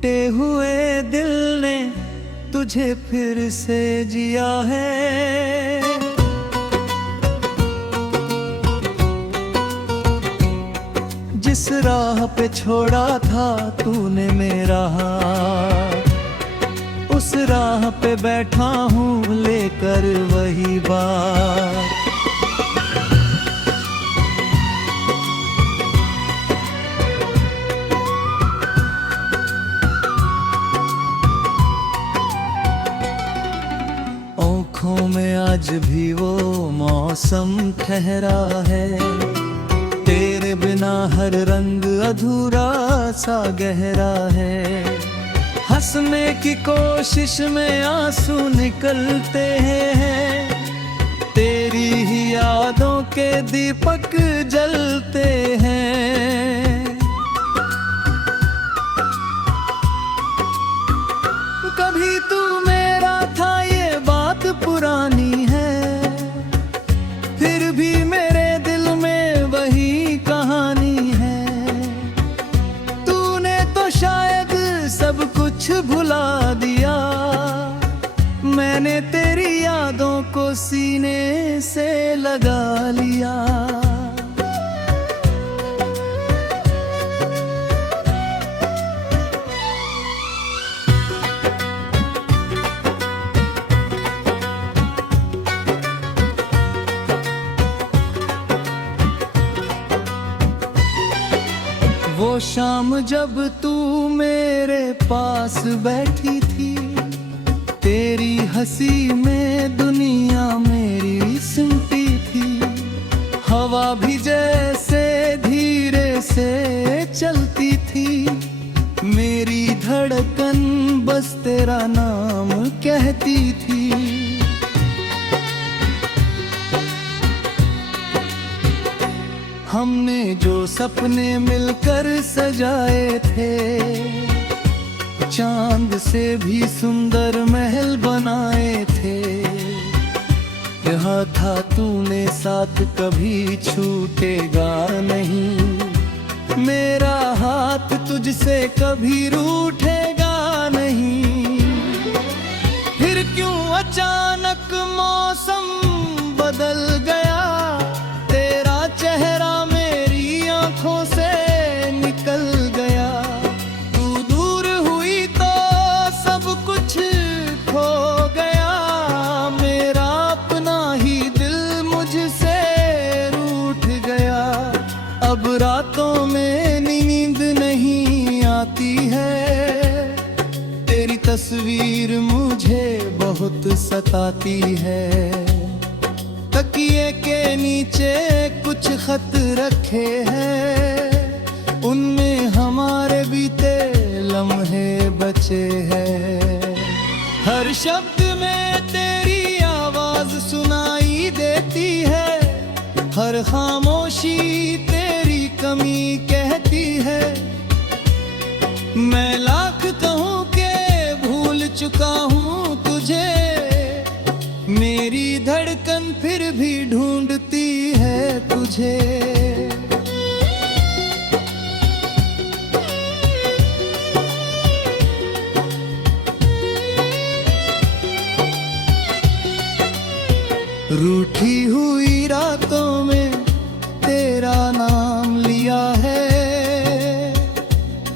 टूटे हुए दिल ने तुझे फिर से जिया है। जिस राह पे छोड़ा था तूने मेरा हाथ, उस राह पे बैठा हूँ लेकर वही बात। आँखों में आज भी वो मौसम ठहरा है, तेरे बिना हर रंग अधूरा सा गहरा है। हंसने की कोशिश में आंसू निकलते हैं, तेरी ही यादों के दीपक जलते हैं। कभी तू मेरा था ये बात पुरानी है, फिर भी मेरे दिल में वही कहानी है। तूने तो शायद सब कुछ भुला दिया, मैंने तेरी यादों को सीने से लगा लिया। वो शाम जब तू मेरे पास बैठी थी, तेरी हंसी में दुनिया मेरी सिमटी थी। हवा भी जैसे धीरे से चलती थी, मेरी धड़कन बस तेरा नाम कहती थी। हमने जो सपने मिलकर सजाए थे, चांद से भी सुंदर महल बनाए थे। यहाँ था तूने साथ कभी छूटेगा नहीं, मेरा हाथ तुझसे कभी रूठेगा नहीं। फिर क्यों अचानक मौसम बदल गया, तेरा चेहरा मेरी आंखों से निकल गया। तू दूर हुई तो सब कुछ खो गया, मेरा अपना ही दिल मुझसे रूठ गया। अब रातों में नींद नहीं आती है, तेरी तस्वीर मुझे बहुत सताती है। तकिए के नीचे कुछ खत रखे हैं, उनमें हमारे बीते लम्हे बचे हैं। हर शब्द में तेरी आवाज सुनाई देती है, हर खामोशी तेरी कमी कहती है। मैं लाख कहूँ के भूल चुका हूँ तुझे, मेरी धड़कन फिर भी ढूंढती है तुझे। रूठी हुई रातों में तेरा नाम लिया है,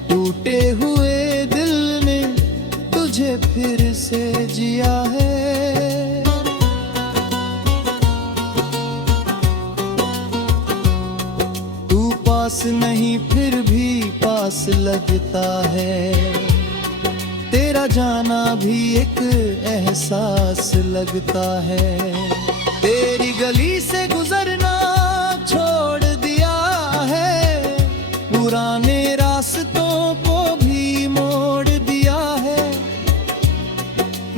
टूटे हुए दिल ने तुझे फिर से जिया है। पास नहीं फिर भी पास लगता है, तेरा जाना भी एक एहसास लगता है। तेरी गली से गुजरना छोड़ दिया है, पुराने रास्तों को भी मोड़ दिया है।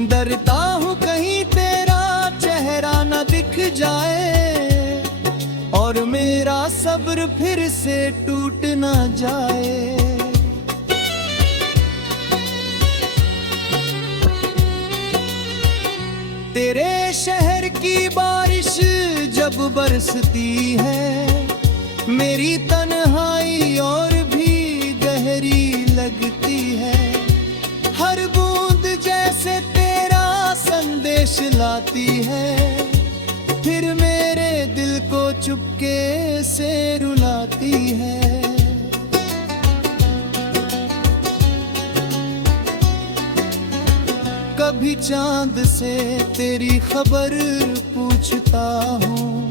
डरता हूँ कहीं तेरा चेहरा न दिख जाए, और मेरा सब्र फिर से टूट न जाए। तेरे शहर की बारिश जब बरसती है, मेरी तन्हाई और भी गहरी लगती है। जाती है, फिर मेरे दिल को चुपके से रुलाती है। कभी चांद से तेरी खबर पूछता हूँ,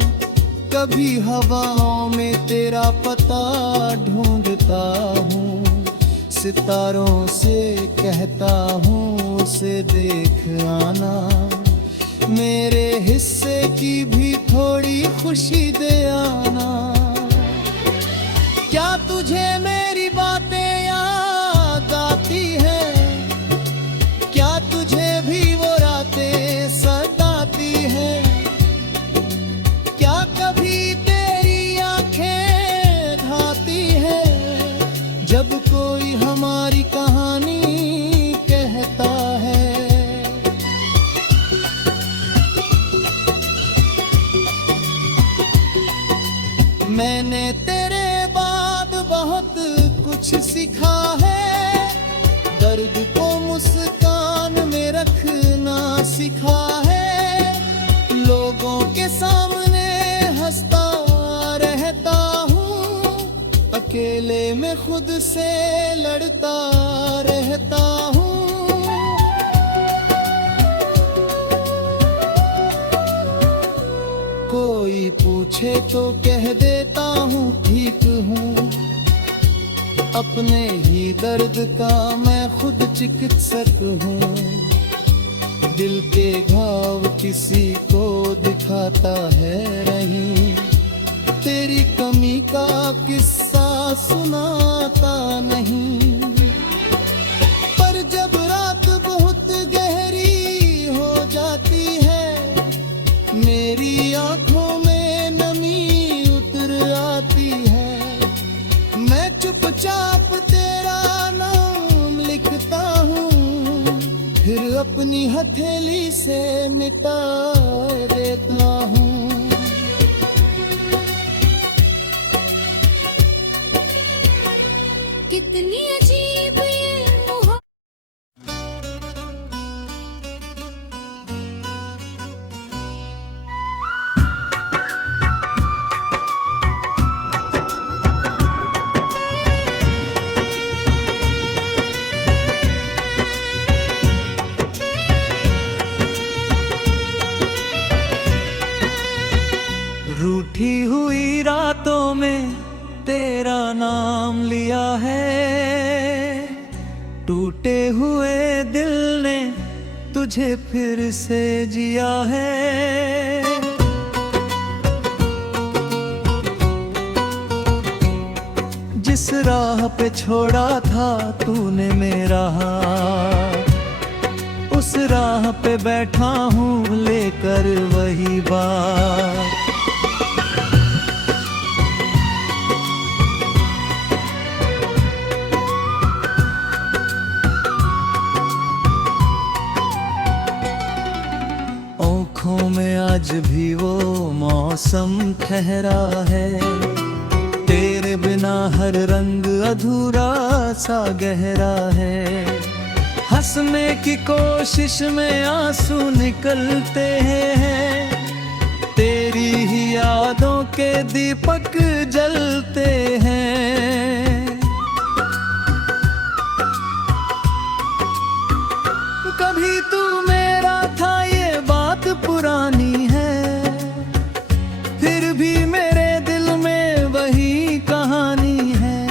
कभी हवाओं में तेरा पता ढूंढता हूँ, सितारों से कहता हूँ उसे देख आना, मेरे हिस्से की भी थोड़ी खुशी दे आना। क्या तुझे मेरी बातें याद आती है, क्या तुझे भी वो रातें सताती है, क्या कभी तेरी आंखें ढाती है, जब कोई हमारी कहानी कहता है। मैंने तेरे बाद बहुत कुछ सीखा है, दर्द को मुस्कान में रखना सिखा है, लोगों के सामने हंसता रहता हूँ, अकेले में खुद से लड़ता रहता हूँ। कोई पूछे तो कह देता हूँ ठीक हूँ, अपने ही दर्द का मैं खुद चिकित्सक हूँ, दिल के घाव किसी को दिखाता है नहीं, तेरी कमी का किस्सा सुनाता नहीं। पर जब रात बहुत गहरी हो जाती है, मेरी आंखों में नमी उतर आती है, मैं चुपचाप तेरा नाम लिखता हूँ, फिर अपनी हथेली से मिटा देता हूँ। कितनी अजीब ये मोहब्बत। रूठी हुई रातों में तेरा नाम लिया है, टूटे हुए दिल ने तुझे फिर से जिया है। जिस राह पे छोड़ा था तूने मेरा हाथ, उस राह पे बैठा हूँ लेकर वही बात। आँखों में आज भी वो मौसम ठहरा है, तेरे बिना हर रंग अधूरा सा गहरा है, हंसने की कोशिश में आंसू निकलते हैं, तेरी ही यादों के दीपक जलते हैं। कभी तू मेरा था ये बात पुरानी है, फिर भी मेरे दिल में वही कहानी है,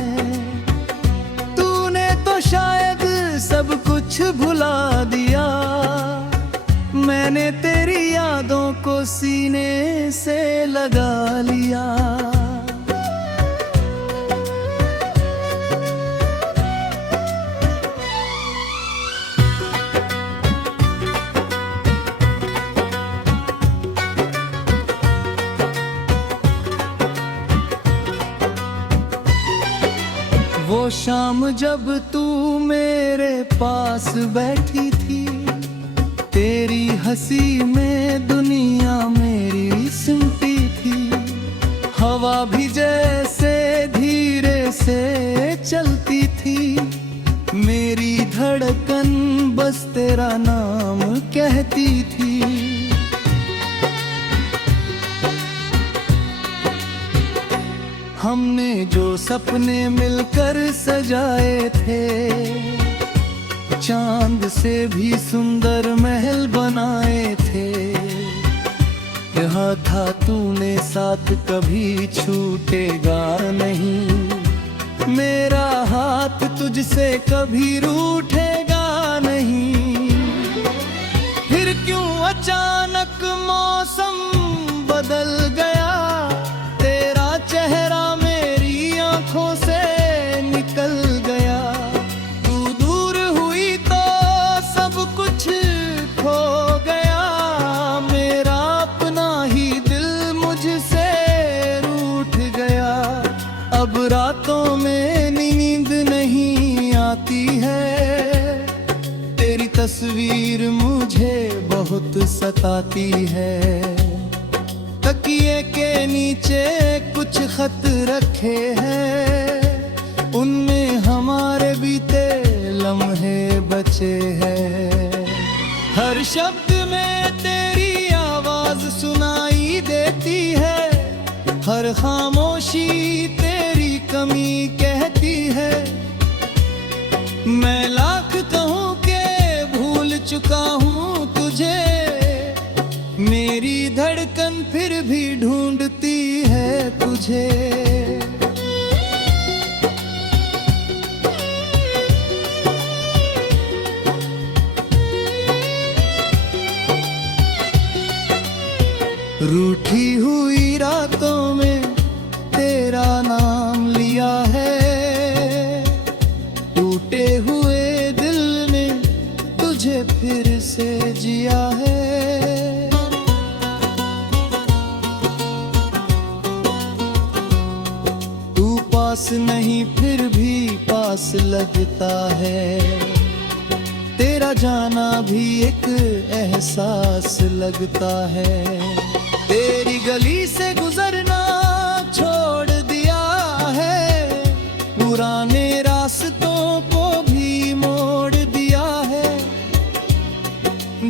तूने तो शायद सब कुछ भुला दिया, मैंने तेरी यादों को सीने से लगा लिया। वो शाम जब तू मेरे पास बैठी थी, तेरी हंसी में दुनिया मेरी सिमटी थी, हवा भी जैसे धीरे से चलती थी, मेरी धड़कन बस तेरा नाम कहती थी। हमने जो सपने मिलकर सजाए थे, चांद से भी सुंदर महल बनाए थे। यहाँ था तूने साथ, कभी छूटेगा नहीं। मेरा हाथ तुझसे कभी रूठेगा नहीं। फिर क्यों अचानक मौसम बदल गया, तेरा चेहरा मेरी आंखों से निकल गया। तू दूर हुई तो सब कुछ खो गया, मेरा अपना ही दिल मुझसे रूठ गया। अब रातों में नींद नहीं आती है, तेरी तस्वीर मुझे बहुत सताती है। तकिए के नीचे कुछ खत रखे हैं, उनमें हमारे बीते लम्हे बचे हैं। हर शब्द में तेरी आवाज सुनाई देती है, हर खामोशी तेरी कमी कहती है। मैं लाख कहूँ के भूल चुका हूँ तुझे, मेरी धड़कन फिर भी ढूंढती है तुझे। रूठी हुई रातों में तेरा नाम लिया है, टूटे हुए दिल में तुझे फिर से जिया है। पास नहीं फिर भी पास लगता है, तेरा जाना भी एक एहसास लगता है। तेरी गली से गुजरना छोड़ दिया है, पुराने रास्तों को भी मोड़ दिया है।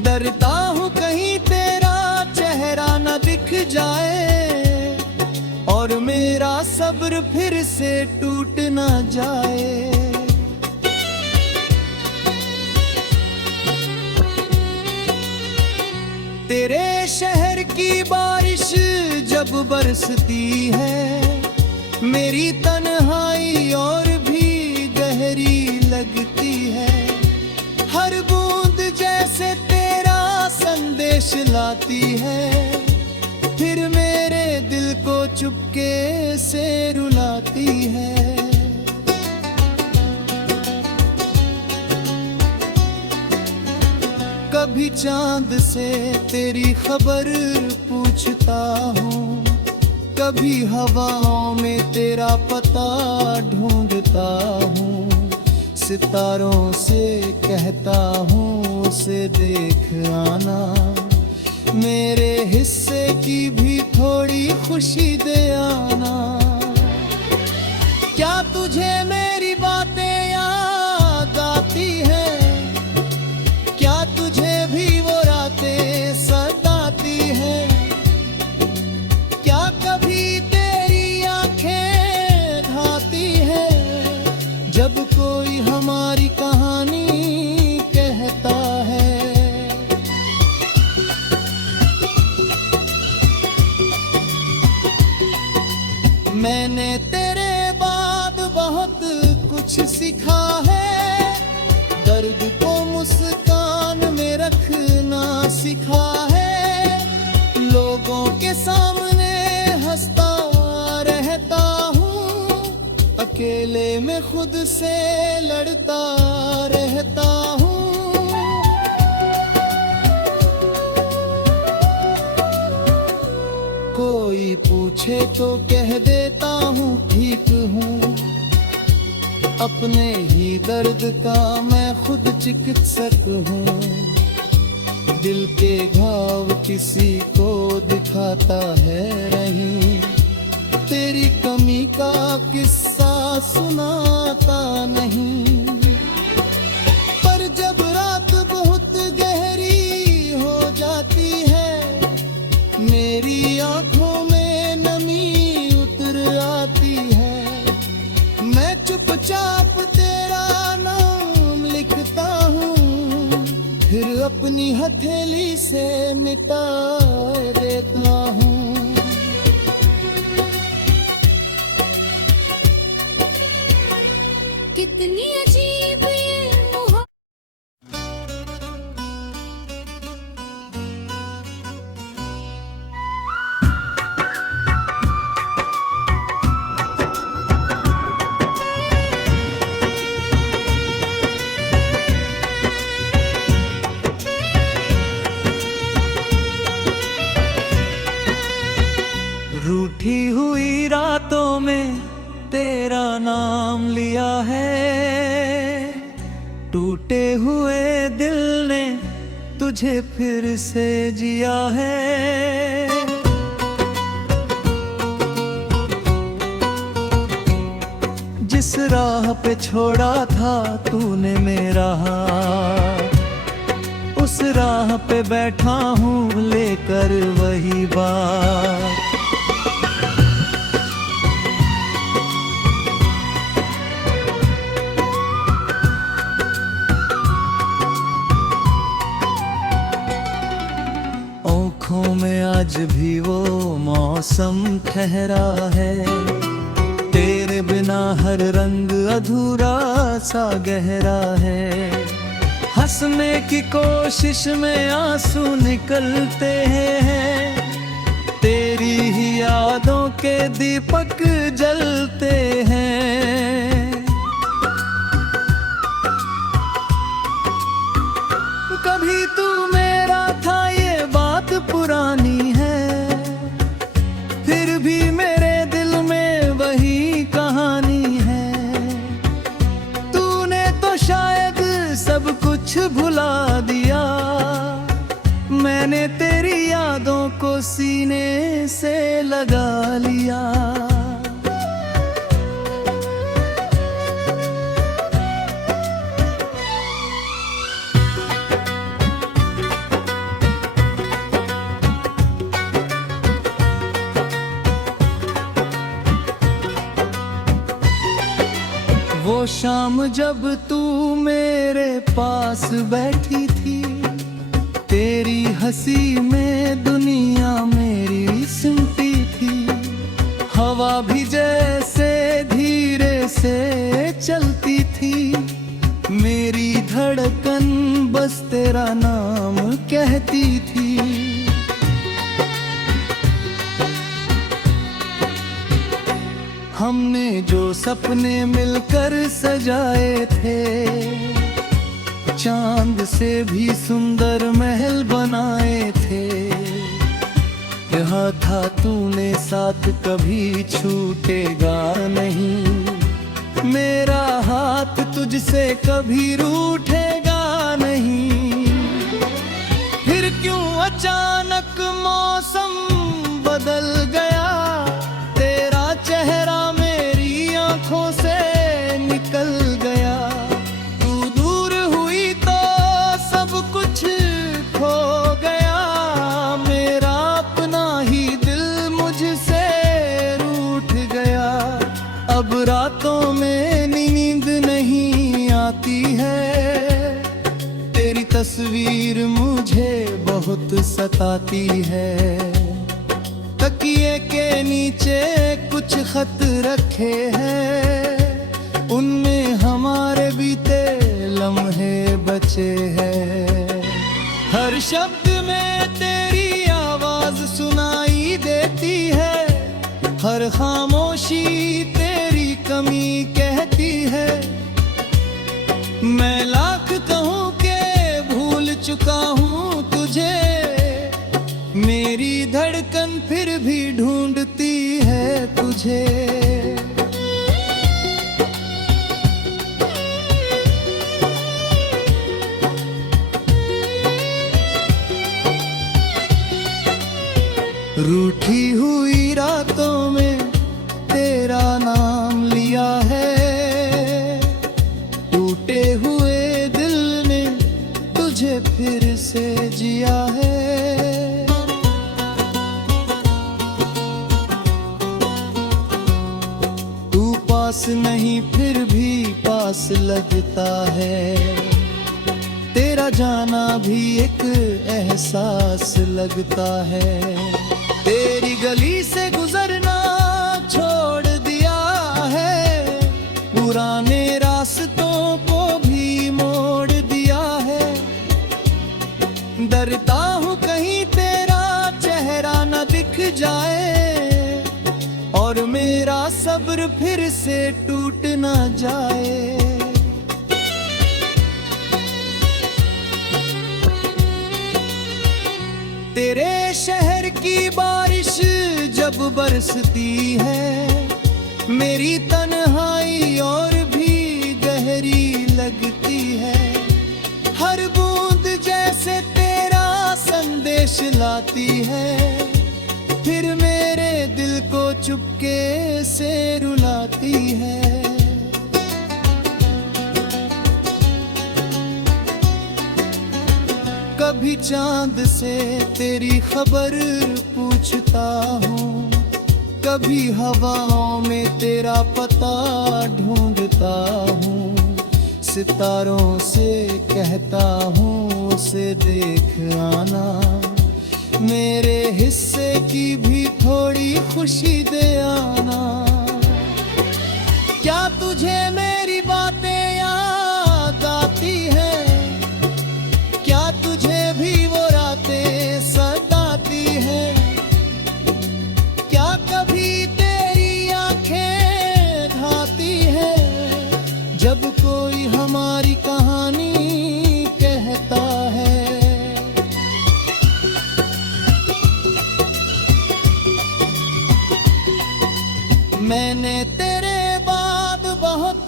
डरता हूँ कहीं तेरा चेहरा न दिख जाए, और मेरा सब्र फिर से टूट न जाए। तेरे शहर की बारिश जब बरसती है, मेरी तन्हाई और भी गहरी लगती है। हर बूंद जैसे तेरा संदेश लाती है, फिर मेरे दिल को चुपके से रुलाती है। कभी चांद से तेरी खबर पूछता हूँ, कभी हवाओं में तेरा पता ढूंढता हूँ। सितारों से कहता हूँ उसे देख आना, मेरे हिस्से की भी थोड़ी खुशी दे आना। क्या तुझे मेरी बातें याद आती हैं, क्या तुझे भी वो रातें सताती हैं? क्या कभी तेरी आंखें धाती हैं, जब कोई हमारी कहानी कहता है? मैंने तेरे बाद बहुत कुछ सीखा है, दर्द को मुस्कान में रखना सीखा है। लोगों के सामने हंसता रहता हूँ, अकेले में खुद से लड़ता रहता हूँ। कोई पूछे तो कह देता हूँ ठीक हूँ, अपने ही दर्द का मैं खुद चिकित्सक हूँ। दिल के घाव किसी को दिखाता है नहीं, तेरी कमी का किस्सा सुनाता नहीं। पर जब रात बहुत गहरी हो जाती है, मेरी आंखों में नमी उतर आती है। अपनी हथेली से मिटा देता हूँ। कितनी अजीब ये मोहब्बत। रूठी हुई रातों में तेरा नाम लिया है, टूटे हुए दिल ने तुझे फिर से जिया है। जिस राह पे छोड़ा था तूने मेरा हाथ, उस राह पे बैठा हूँ लेकर वही बात। आँखों में आज भी वो मौसम ठहरा है, तेरे बिना हर रंग अधूरा सा गहरा है। हंसने की कोशिश में आंसू निकलते हैं, तेरी ही यादों के दीपक जलते हैं। कभी तू मेरा था ये बात पुरानी है, फिर भी मेरे दिल में वही कहानी है। तूने तो शायद सब कुछ भुला दिया, मैंने तेरी यादों को सीने से लगा लिया। वो शाम जब तू मेरे पास बैठी थी, तेरी हंसी में दुनिया मेरी सिमटी थी। हवा भी जैसे धीरे से चलती थी, मेरी धड़कन बस तेरा नाम कहती थी। हमने जो सपने मिलकर सजाए थे, चांद से भी सुंदर महल बनाए थे। यहाँ था तूने साथ कभी छूटेगा नहीं, मेरा हाथ तुझसे कभी रूठेगा नहीं। फिर क्यों अचानक मौसम बदल गया, तेरा चेहरा मेरी आंखों से निकल गया। तू दूर हुई तो सब कुछ खो गया, मेरा अपना ही दिल मुझसे रूठ गया। अब रातों में नींद नहीं आती है, तेरी तस्वीर मुझे बहुत सताती है। तकिए के नीचे कुछ खत रखे हैं, उनमें हमारे बीते लम्हे बचे हैं। हर शब्द में तेरी आवाज सुनाई देती है, हर खामोशी तेरी कमी कहती है। मैं लाख कहूँ के भूल चुका हूँ तुझे, मेरी धड़कन फिर भी ढूंढती है तुझे। रूठी हुई रातों में तेरा नाम लिया है, टूटे हुए दिल ने तुझे फिर से जिया है। तू पास नहीं फिर भी पास लगता है, तेरा जाना भी एक एहसास लगता है। तेरी गली से गुजरना छोड़ दिया है, पुराने रास्तों को भी मोड़ दिया है। डरता हूँ कहीं तेरा चेहरा न दिख जाए, और मेरा सब्र फिर से टूट न जाए। तेरे शहर की बारिश जब बरसती है, मेरी तन्हाई और भी गहरी लगती है। हर बूंद जैसे तेरा संदेश लाती है, फिर मेरे दिल को चुपके से रुलाती है। कभी चांद से तेरी खबर पूछता हूँ, कभी हवाओं में तेरा पता ढूंढता हूँ। सितारों से कहता हूँ उसे देख आना, मेरे हिस्से की भी थोड़ी खुशी दे आना। क्या तुझे मेरी बातें याद आती है? क्या तुझे भी वो रातें सताती है? क्या कभी तेरी आंखें ढाती है, जब कोई हमारी कहानी कहता है? मैंने तेरे बाद बहुत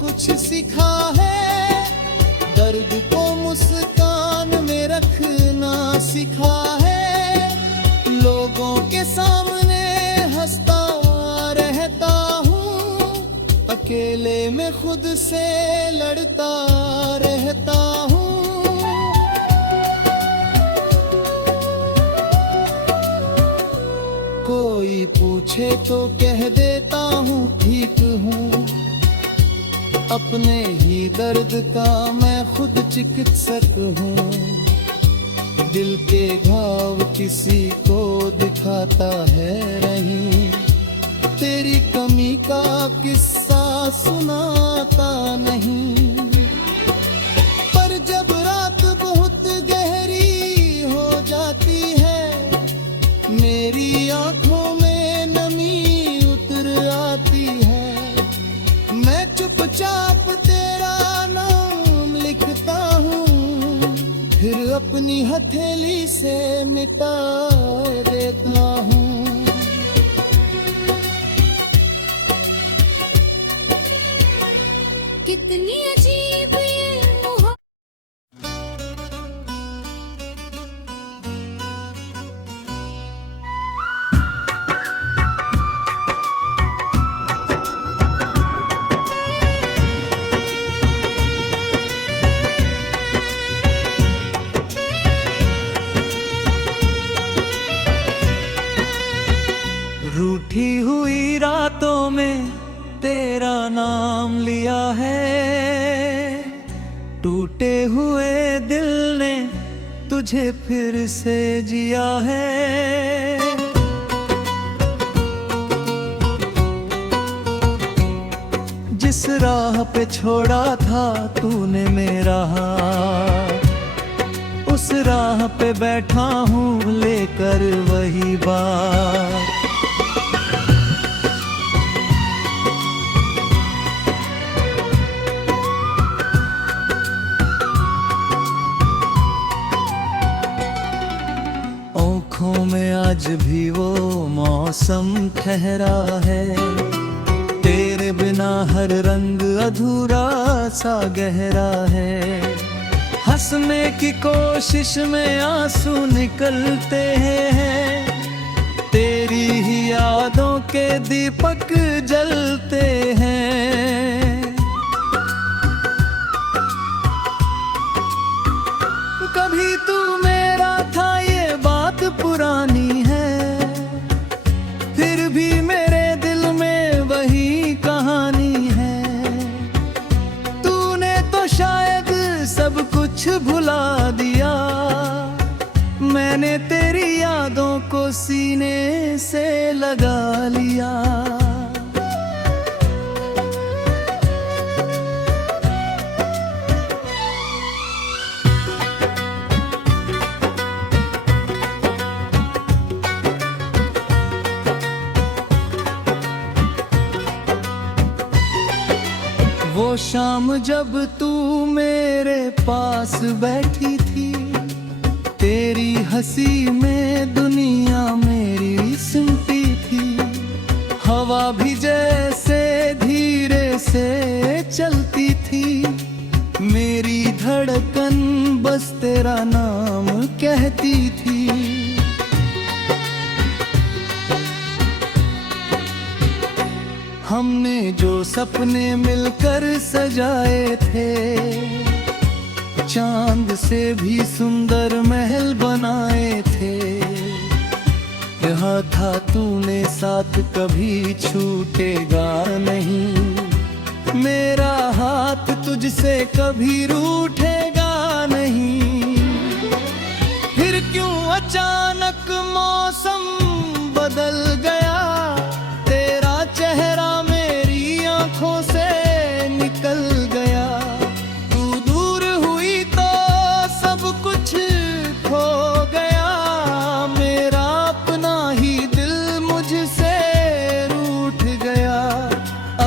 कुछ सीखा है, दर्द को मुस्कान में रखना सीखा है। लोगों के सामने हंसता रहता हूँ, अकेले में खुद से लड़ता रहता हूँ। कोई पूछे तो कह देता हूँ ठीक हूँ, अपने ही दर्द का मैं खुद चिकित्सक हूँ। दिल के घाव किसी को दिखाता है नहीं, तेरी कमी का किस्सा सुनाता नहीं। पर जब रात बहुत गहरी हो जाती है, मेरी आंखों में नमी उतर आती है। मैं चुपचाप तेरा नाम लिखता हूँ, फिर अपनी हथेली से मिटा देता हूँ। कितनी अजीब ये मोहब्बत। रूठी हुई रातों में तेरा नाम लिया है, टूटे हुए दिल ने तुझे फिर से जिया है। जिस राह पे छोड़ा था तूने मेरा हाथ, उस राह पे बैठा हूँ लेकर वही बात। आँखों में आज भी वो मौसम ठहरा है, तेरे बिना हर रंग अधूरा सा गहरा है। हंसने की कोशिश में आंसू निकलते हैं, तेरी ही यादों के दीपक जलते हैं। कभी तू मेरा था ये बात पुरानी है, फिर भी मेरे दिल में वही कहानी है। तूने तो शायद सब कुछ भुला दिया। मैंने तेरी यादों को सीने से लगा लिया। वो शाम जब तू मेरे पास बैठी थी, तेरी हंसी में दुनिया मेरी सिमटी थी। हवा भी जैसे धीरे से चलती थी, मेरी धड़कन बस तेरा नाम कहती थी। हमने जो सपने मिलकर सजाए थे, चांद से भी सुंदर महल बनाए थे। यहाँ था तूने साथ कभी छूटेगा नहीं, मेरा हाथ तुझसे कभी रूठेगा नहीं। फिर क्यों अचानक मौसम बदल गया, तेरा चेहरा मेरी आंखों से निकल गया। तू दूर हुई तो सब कुछ खो गया, मेरा अपना ही दिल मुझसे रूठ गया।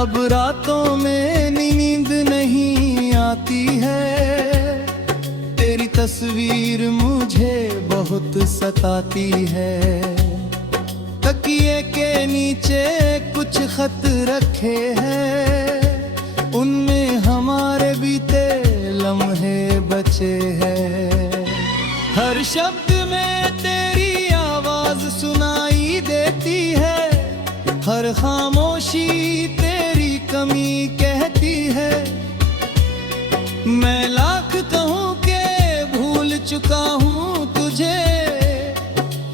अब रातों में नींद नहीं आती है, तेरी तस्वीर मुझे बहुत सताती है। तकिए के नीचे कुछ खत रखे हैं, उनमें हमारे बीते लम्हे बचे हैं। हर शब्द में तेरी आवाज सुनाई देती है, हर खामोशी तेरी कमी कहती है। मैं लाख कहूँ के भूल चुका हूँ तुझे,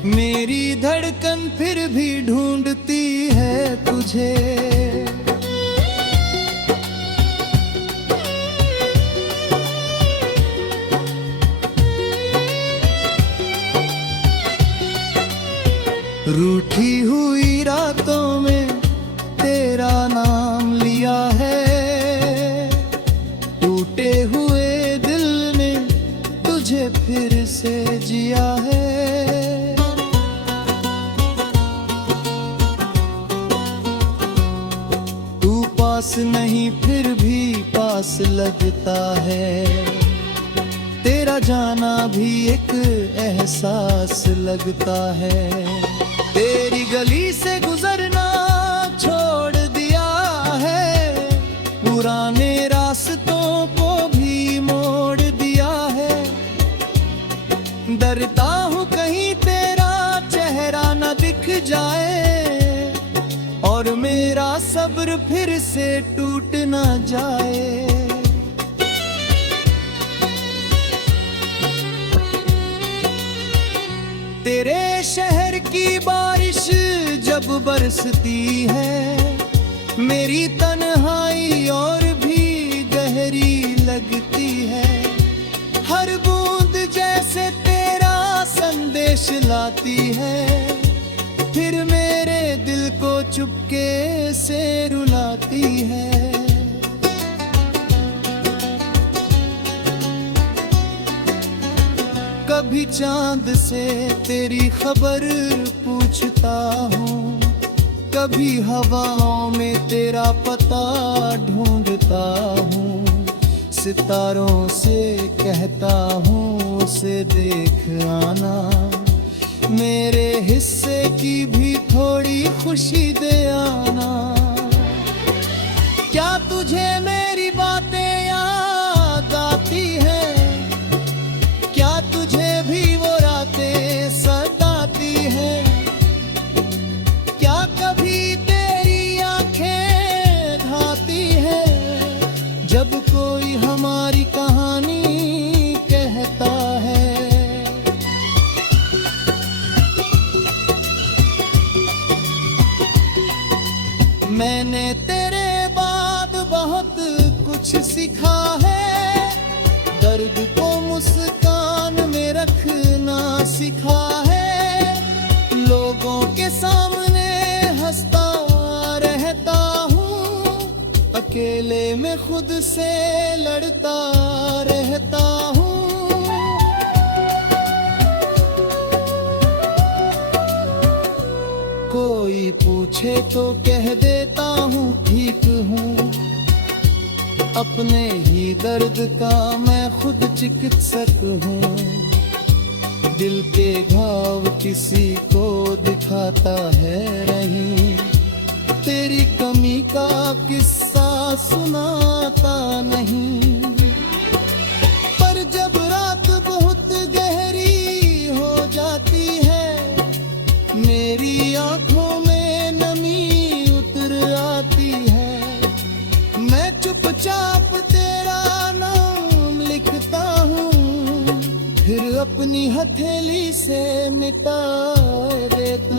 मेरी धड़कन फिर भी ढूंढती है तुझे। रूठी हुई रातों में तेरा नाम लिया है, टूटे हुए दिल ने तुझे फिर से जिया है। पास नहीं फिर भी पास लगता है, तेरा जाना भी एक एहसास लगता है। तेरी गली से गुजरना छोड़ दिया है, पुराने रास्तों को भी मोड़ दिया है। डरता हूँ कहीं तेरा चेहरा न दिख जाए, और मेरा सब्र फिर से टूट ना जाए। तेरे शहर की बारिश जब बरसती है, मेरी तन्हाई और भी गहरी लगती है। हर बूंद जैसे तेरा संदेश लाती है, फिर मेरे दिल को चुपके से रुलाती है। कभी चांद से तेरी खबर पूछता हूँ, कभी हवाओं में तेरा पता ढूंढता हूँ। सितारों से कहता हूँ उसे देख आना, मेरे हिस्से की भी थोड़ी खुशी दे आना। क्या तुझे मेरी बातें याद आती हैं, क्या तुझे भी वो रातें सताती हैं? क्या कभी तेरी आंखें धाती हैं, जब कोई हमारी कहानी कहता है? मैंने तेरे बाद बहुत बदले में खुद से लड़ता रहता हूँ। कोई पूछे तो कह देता हूँ ठीक हूँ, अपने ही दर्द का मैं खुद चिकित्सक हूँ। दिल के घाव किसी को दिखाता है नहीं, तेरी कमी का किस्सा सुनाता नहीं। पर जब रात बहुत गहरी हो जाती है, मेरी आंखों में नमी उतर आती है, मैं चुपचाप तेरा नाम लिखता हूँ, फिर अपनी हथेली से मिटा देता